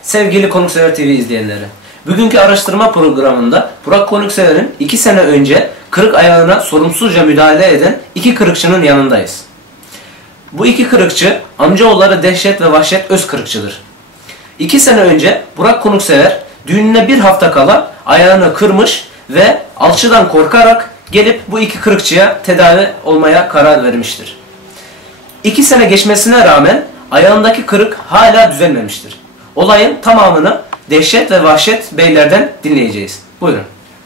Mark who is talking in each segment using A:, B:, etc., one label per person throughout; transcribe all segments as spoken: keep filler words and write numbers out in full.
A: Sevgili Konuksever T V izleyenleri, bugünkü araştırma programında Burak Konuksever'in iki sene önce kırık ayağına sorumsuzca müdahale eden iki kırıkçının yanındayız. Bu iki kırıkçı amcaoğulları Dehşet ve Vahşet Özkırıkçıdır. İki sene önce Burak Konuksever düğününe bir hafta kala ayağını kırmış ve alçıdan korkarak gelip bu iki kırıkçıya tedavi olmaya karar vermiştir. İki sene geçmesine rağmen ayağındaki kırık hala düzelmemiştir. Olayın tamamını Dehşet ve Vahşet beylerden dinleyeceğiz. Buyurun.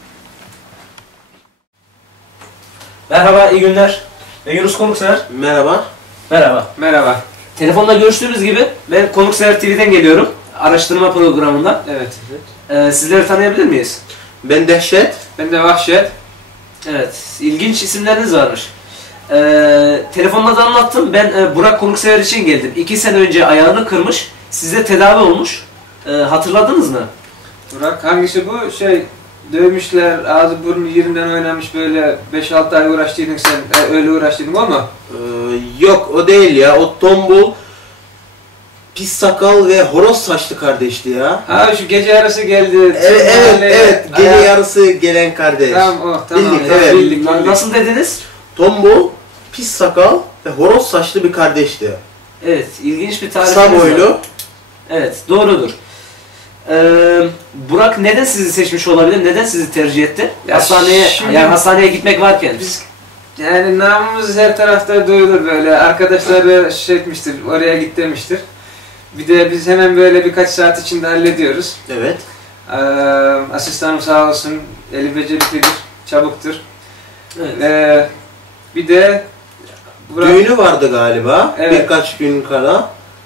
A: Merhaba, iyi günler. Ben Yunus Konuksever.
B: Merhaba.
A: Merhaba.
C: Merhaba.
A: Telefonda görüştüğünüz gibi ben Konuksever T V'den geliyorum. Araştırma programından.
C: Evet.
A: Ee, sizleri tanıyabilir miyiz?
B: Ben Dehşet.
C: Ben de Vahşet.
A: Evet, ilginç isimleriniz varmış. Ee, telefonda da anlattım. Ben e, Burak Konuksever için geldim. İki sene önce ayağını kırmış. Size tedavi olmuş. Ee, hatırladınız mı?
C: Burak hangisi bu? Şey dövmüşler, ağzı burnu yerinden oynamış böyle beş altı ay uğraştıydın sen. E, öyle uğraştıydın ama.
B: Ee, yok o değil ya. O tombul, pis sakal ve horoz saçlı kardeşti ya.
C: Ha şu gece yarısı geldi.
B: Evet evet,
C: Mahalle-
B: evet. Gece
C: Ayağı-
B: yarısı gelen kardeş.
C: Tamam o tamam.
B: Bildik,
C: tamam,
B: evet.
C: bildik,
A: Na-
C: bildik.
A: Nasıl dediniz?
B: Tombul, pis sakal ve horoz saçlı bir kardeşti.
A: Evet, ilginç bir tarif.
B: Kısa boylu.
A: Evet, doğrudur. Ee, Burak neden sizi seçmiş olabilir? Neden sizi tercih etti?
C: Ya
A: hastaneye,
C: şimdi-
A: yani hastaneye gitmek varken.
C: Biz yani namımız her tarafta duyulur böyle. Arkadaşları şey etmiştir, oraya git demiştir. Bir de biz hemen böyle birkaç saat içinde hallediyoruz.
B: Evet.
C: Ee, asistanım sağ olsun, eli beceriklidir, çabuktur.
A: Evet.
C: Ee, bir de Burak
B: Düğünü vardı galiba.
C: Evet.
B: Birkaç gün kala.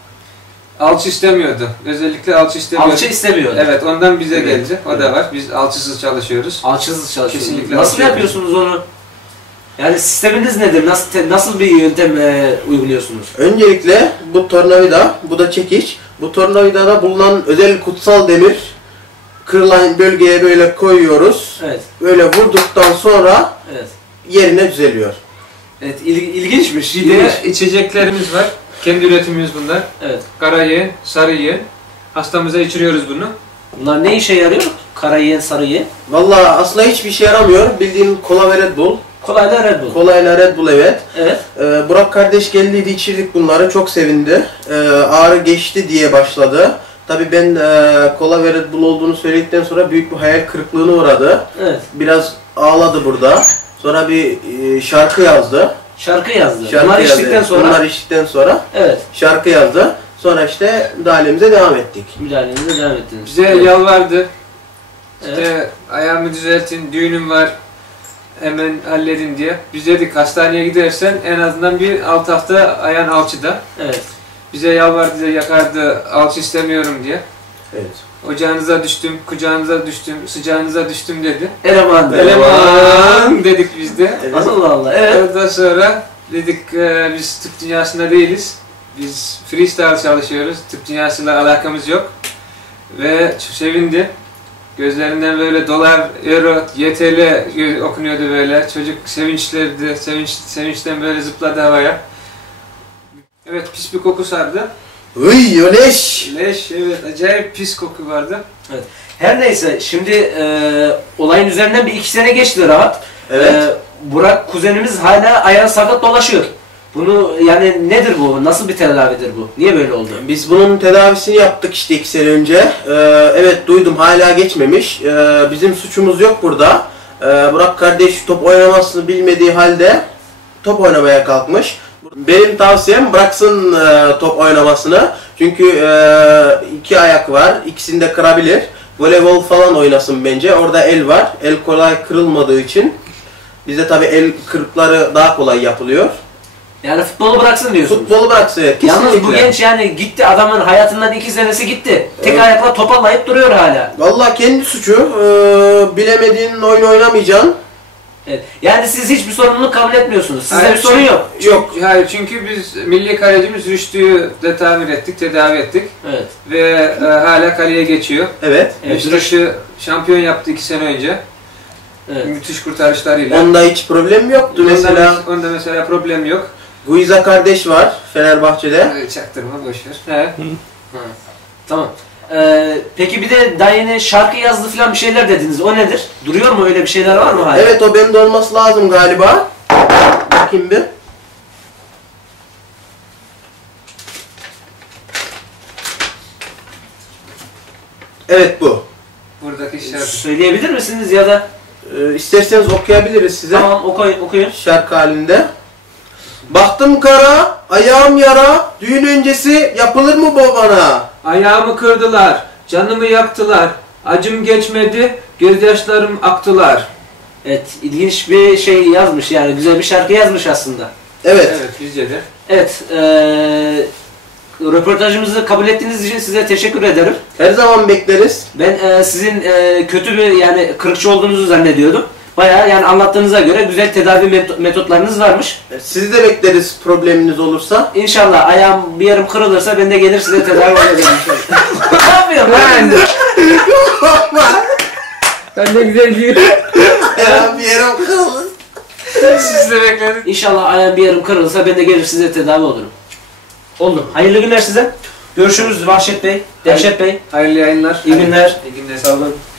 C: alçı istemiyordu. Özellikle alçı istemiyordu.
A: Alçı istemiyordu.
C: Evet, ondan bize
B: Evet.
C: geldi. O
B: Evet.
C: da var. Biz alçısız çalışıyoruz.
A: Alçısız çalışıyorsunuz.
C: Kesinlikle
A: Nasıl
C: alçı
A: yapıyorsunuz onu? Yani sisteminiz nedir? Nasıl te- nasıl bir yöntem e, uyguluyorsunuz?
B: Öncelikle bu tornavida, bu da çekiç. Bu tornavidada bulunan özel kutsal demir kırılan bölgeye böyle koyuyoruz.
A: Evet.
B: Böyle vurduktan sonra
A: Evet.
B: yerine düzeliyor.
A: Evet, il, ilginçmiş.
C: Bir de
A: İlginç.
C: içeceklerimiz var. Kendi üretimimiz bunlar.
A: Evet.
C: Kara yeğen, sarı yeğen. Hastamıza içiriyoruz bunu.
A: Bunlar ne işe yarıyor? Kara yiyen, sarı yiyen.
B: Vallahi aslında hiçbir şey yaramıyor. Bildiğin kola ve Red Bull.
A: Kolayla Red Bull.
B: Kolayla Red Bull, evet.
A: Evet.
B: Ee, Burak kardeş geldiydi, içirdik bunları. Çok sevindi. Ee, ağrı geçti diye başladı. Tabii ben e, kola ve Red Bull olduğunu söyledikten sonra büyük bir hayal kırıklığına uğradı.
A: Evet.
B: Biraz ağladı burada. Sonra bir e, şarkı yazdı.
A: Şarkı yazdı.
B: Şarkı
A: Bunlar
B: yazdı.
A: içtikten sonra.
B: Bunlar içtikten sonra
A: Evet.
B: şarkı yazdı. Sonra işte müdahalemize devam ettik.
A: Müdahalenize devam ettiniz.
C: Bize
A: Evet.
C: yalvardı.
A: Evet.
C: İşte ayağımı düzeltin, düğünüm var. Hemen halledin diye. Biz dedik hastaneye gidersen en azından bir altı hafta ayağın alçıda.
A: Evet.
C: Bize yalvardı, yakardı, alçı istemiyorum diye.
B: Evet.
C: Ocağınıza düştüm, kucağınıza düştüm, sıcağınıza düştüm dedi.
A: Eleman.
C: Eleman dedik biz de.
B: Evet.
A: Allah Allah. Evet.
C: Ondan sonra dedik e, biz tıp dünyasında değiliz. Biz freestyle çalışıyoruz. Tıp dünyasıyla alakamız yok. Ve çok sevindi. Gözlerinden böyle dolar, euro, Y T L okunuyordu böyle. Çocuk sevinçlerdi. Sevinç, sevinçten böyle zıpladı havaya. Evet, pis bir koku sardı.
B: Uy yoleş.
C: Leş, evet, acayip pis koku vardı.
A: Her neyse, şimdi e, olayın üzerinden bir iki sene geçti rahat.
B: Evet.
A: E, Burak kuzenimiz hala ayağı sakat dolaşıyor. Bunu yani nedir bu? Nasıl bir tedavidir bu? Niye böyle oldu?
B: Biz bunun tedavisini yaptık işte iki sene önce. Ee, evet duydum, hala geçmemiş. Ee, bizim suçumuz yok burada. Ee, Burak kardeş top oynamasını bilmediği halde top oynamaya kalkmış. Benim tavsiyem bıraksın e, top oynamasını. Çünkü e, iki ayak var, ikisini de kırabilir. Voleybol falan oynasın bence. Orada el var. El kolay kırılmadığı için. Bizde tabi el kırıkları daha kolay yapılıyor.
A: Yani futbolu bıraksın diyorsunuz.
B: Futbolu bıraksın.
A: Yalnız bu genç yani gitti, adamın hayatından iki senesi gitti. Tek
B: Evet.
A: ayakla topallayıp duruyor hala.
B: Vallahi kendi suçu. Ee, bilemediğin oyun oynamayacaksın.
A: Evet. Yani siz hiçbir sorumluluk kabul etmiyorsunuz. Sizde
C: Hayır,
A: bir sorun
C: çünkü-
A: yok.
B: Yok.
C: Çünkü, hayır, çünkü biz milli kalecimiz Rüştü'yü de tamir ettik, tedavi ettik.
A: Evet.
C: Ve e, hala kaleye geçiyor.
B: Evet.
A: Evet.
C: Beşiktaş'ı şampiyon yaptı iki sene önce.
A: Evet.
C: Müthiş kurtarışlarıyla.
B: Onda hiç problem yoktu.
C: Onda
B: Mesela
C: mes- onda mesela problem yok.
B: Guiza kardeş var Fenerbahçe'de.
C: Ee, Çaktırma boşver. He.
A: Ha. Tamam. Ee, peki bir de daha yeni şarkı yazdı falan bir şeyler dediniz. O nedir? Duruyor mu, öyle bir şeyler var mı hala?
B: Evet, o benim de olması lazım galiba. Bakayım bir. Evet, bu.
C: Buradaki şarkı.
A: Söyleyebilir misiniz ya da?
B: Ee, isterseniz okuyabiliriz size.
A: Tamam, okuyun, okuyun.
B: Şarkı halinde. Baktım kara, ayağım yara, düğün öncesi yapılır mı bu bana?
C: Ayağımı kırdılar, canımı yaktılar. Acım geçmedi, gözyaşlarım aktılar.
A: Evet, ilginç bir şey yazmış yani, güzel bir şarkı yazmış aslında.
B: Evet.
C: Evet, bizce de.
A: Evet, ee, röportajımızı kabul ettiğiniz için size teşekkür ederim.
B: Her zaman bekleriz.
A: Ben e, sizin e, kötü bir yani kırıkçı olduğunuzu zannediyordum. Bayağı yani anlattığınıza göre güzel tedavi met- metotlarınız varmış.
B: Sizi de bekleriz probleminiz olursa.
A: İnşallah ayağım bir yerim kırılırsa ben de gelir size tedavi olacağım inşallah. Ne yapıyorum ben?
C: Ben de güzel bir
B: Ayağım bir yerim kırılır.
C: Siz de bekledik.
A: İnşallah ayağım bir yerim kırılırsa ben de gelir size tedavi olurum. Oldu. Hayırlı günler size. Görüşürüz Vahşet Bey, Dehşet Bey.
C: Hayırlı yayınlar.
A: İyi günler.
C: İyi günler.
A: Sağ olun.